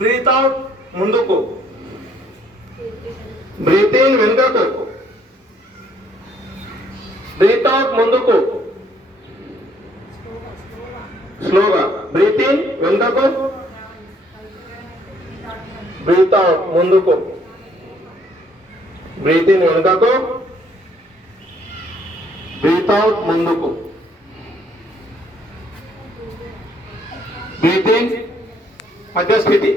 Breath out ముందుకు, breath in వెనుకకు, breath out ముందుకు స్లోగా, బ్రీత్ ఇన్ వెనుకకు, బ్రీత్ అవుట్ ముందుకు, బ్రీత్ ఇన్ వెనుకకు, బ్రీత్ అవుట్ ముందుకు, బ్రీత్ ఇన్ మధ్యస్థితి.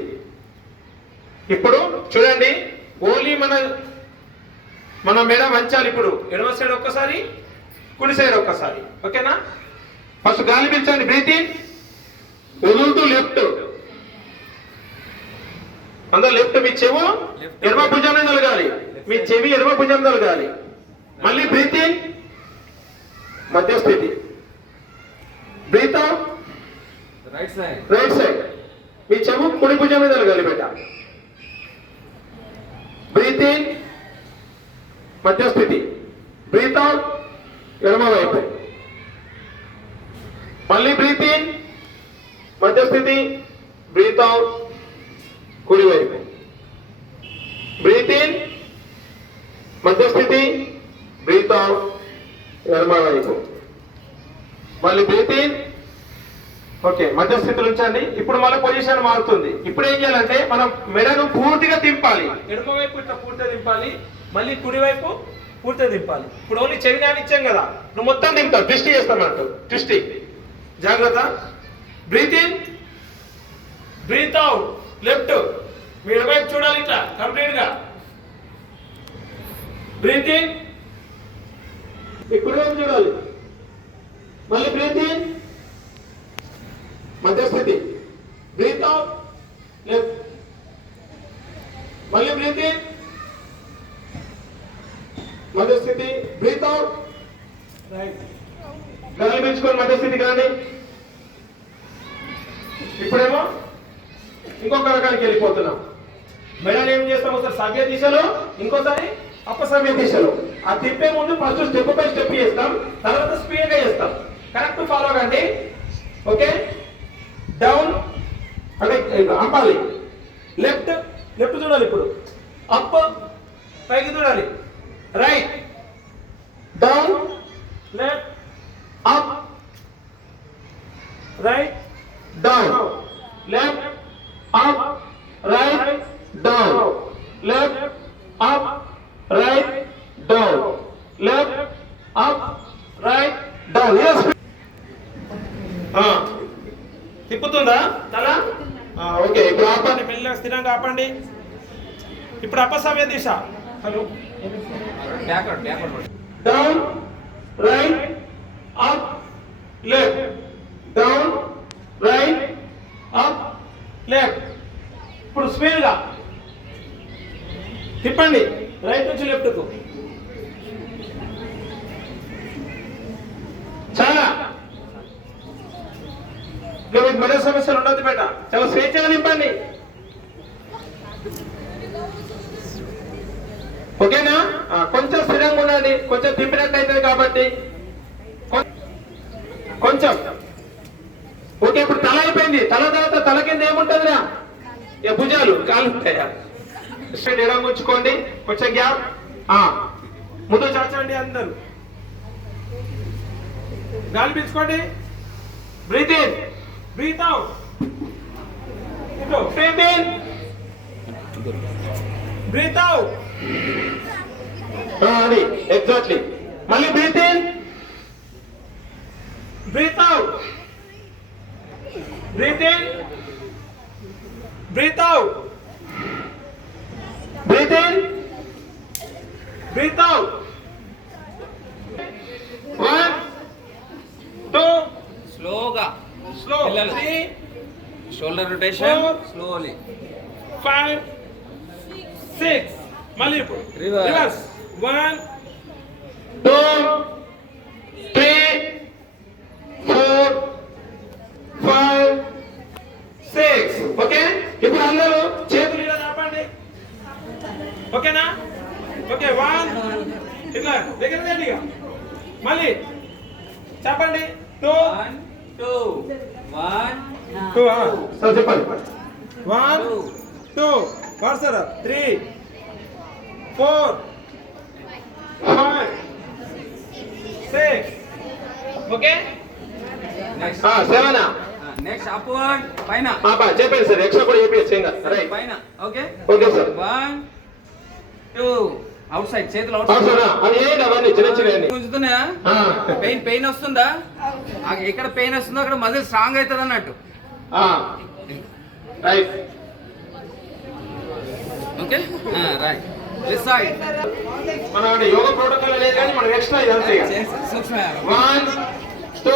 ఇప్పుడు చూడండి, ఓన్లీ మన మెడ వంచాలి. ఇప్పుడు ఎడమ సైడ్ ఒక్కసారి, కుడి సైడ్ ఒక్కసారి. ఓకేనా? ఫస్ట్ గాలి పీల్చండి, బ్రీత్ ఇన్, వదులుతూ లెఫ్ట్. అందరూ లెఫ్ట్. మీ చెవు ఎడమ భుజం మీద తలగాలి, మీ చెవి ఎడమ భుజం తలగాలి. మళ్ళీ బ్రీత్ ఇన్ మధ్యస్థితి, breathe out right side, right side. మీ చెవు కుడి భుజం మీద తలగాలి బేట. బ్రీత్ ఇన్ మధ్యస్థితి, బ్రీత్ అవుట్ ఎడమ వైపు. మళ్ళీ బ్రీత్ ఇన్ మధ్యస్థితి, బ్రీత్ అవుట్ కుడి వైపు. బ్రీత్ ఇన్ మధ్యస్థితి, బ్రీత్ అవుట్ ఎడమ వైపు. మళ్ళీ బ్రీత్ ఇన్. ఓకే, మధ్యస్థితిలో ఉంచండి. ఇప్పుడు మళ్ళీ పొజిషన్ మారుతుంది. ఇప్పుడు ఏం చేయాలంటే మనం మెడను పూర్తిగా దింపాలి. ఎడమ వైపు ఇట్లా పూర్తిగా దింపాలి, మళ్ళీ కుడి వైపు పూర్తిగా దింపాలి. ఇప్పుడు ఓన్లీ చెవినాన్ని ఇచ్చాం కదా, నువ్వు మొత్తం దింపుతావు. ట్విస్ట్ చేస్తామంటూ, ట్విస్ట్. జాగ్రత్త. Breathe in, breathe out left. మీ ఎడమవైపు చూడాలి ఇట్లా కంప్లీట్ గా. బ్రీత్ ఇన్, మీ కుడి వైపు చూడాలి. మళ్ళీ బ్రీత్ ఇన్ మధ్యస్థితి, బ్రీత్ అవుట్ లెఫ్ట్. మళ్ళీ బ్రీత్ ఇన్ మధ్యస్థితి, బ్రీత్ అవుట్ రైట్. గాలి పీల్చుకొని మధ్యస్థితి కానీ. ఇప్పుడేమో ఇంకొక రకానికి వెళ్ళిపోతున్నాం. మెడలు ఏం చేస్తాం? ఒకసారి సవ్య దిశలో, ఇంకోసారి అపసవ్య దిశలో. ఆ తిప్పే ముందు ఫస్ట్ స్టెప్ బై స్టెప్ చేస్తాం, తర్వాత స్పీడ్ గా చేస్తాం. కరెక్ట్ ఫాలో కండి. ఓకే, డౌన్ అంటే అంపాలి. లెఫ్ట్, లెఫ్ట్ చూడాలి. ఇప్పుడు అప్, పైకి చూడాలి. Right, down, left, up, right, down, left, up, right, down, left, up, right, down, left, up, right, down. తిప్పుతుందా తల? ఓకే. ఇప్పుడు ఆపండి, మెల్లగా స్థిరంగా ఆపండి. ఇప్పుడు అపసవ్య దిశ. Hello, down, right, up, left, down, right, up, left. ఇప్పుడు స్పీడ్ గా తిప్పండి, రైట్ నుంచి లెఫ్ట్ కు. చాలా మీకు మరో సమస్యలు ఉండదు బేట. చాలా స్వేచ్ఛగా నింపండి. ఓకేనా? కొంచెం స్థిరంగా ఉండండి, కొంచెం తిప్పినట్టు అవుతుంది కాబట్టి కొంచెం. ఓకే, ఇప్పుడు తల అయిపోయింది. తల తర్వాత తల కింద ఏముంటుందిరా? భుజాలు, కాళ్ళు ఉంటాయా? ఎడం ఉంచుకోండి, కొంచెం గ్యాప్. ముందు చాచండి అందరు. గాలి పీల్చుకోండి. Breathe in, breathe out. Breathe in, breathe out. అది ఎగ్జాక్ట్లీ. మళ్ళీ breathe in, breathe out, breathe in, breathe out, breathe in, breathe out. 1 2 స్లోగా, స్లో. 3 shoulder rotation 4 slowly. 5 6 మళ్ళీ ఇప్పుడు రివర్స్. 1 2 3 4 5 6. ఓకే, ఇప్పుడు అందరూ చేతులు ఇలా చాపండి. ఓకేనా? ఓకే, 1 ఇట్లా దగ్గర గట్టిగా. మళ్ళీ చెప్పండి. 2 1 2 1 2 సార్ చెప్పండి. 1 2 faster 3 4 5 6 okay next 7 next upward పైన చెప్పండి సార్ ఎక్స్ట్రా కూడా చెప్పేసి ఇంకా రైట్ పైన okay okay sir 1 2 out side చేతులు అవుట్ అవసరం అది ఏంటి అవన్నీ చిన్న చిన్న గుంజుతున్నాయా పెయిన్ వస్తుందా ఎక్కడ పెయిన్ వస్తుందో అక్కడ మజిల్ స్ట్రాంగ్ అవుతుంది అన్నట్టు right okay right this side మనం అంటే యోగా ప్రోటోకాల్ లేదు కానీ మనం ఎక్స్ట్రా ఇదంతా ఇక సూక్ష్మ 1 2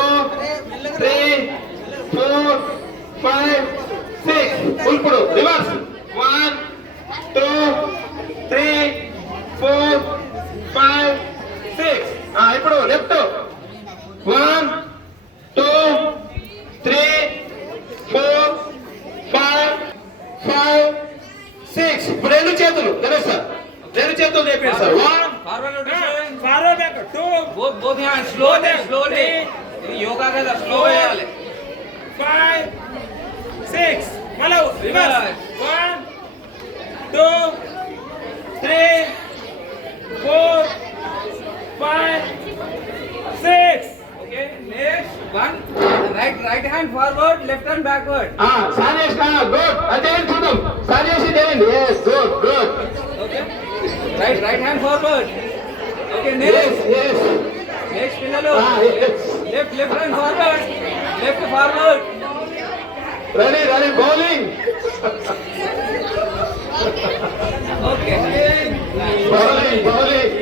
3 4 5 6 ఇప్పుడు రివర్స్ 1 2 3 4 5 6 ఇప్పుడు లెఫ్ట్ 1 2 3 4 5 5 6 ఇప్పుడు రెండు చేతులు గణేష్ సార్ రెండు చేతులు చెప్పండి sir 1 forward rotation forward back 2 both hands slowly ఇది యోగా కదా స్లో చేయాలి 5 6 మళ్ళీ reverse 1 2 3 4 5 6 okay next one right hand forward left hand backward Sanesh good అదే చూద్దాం సానేష్ చేయండి yes good okay right hand forward okay yes next పిల్లలు yes left hand forward left forward ready bowling okay bowling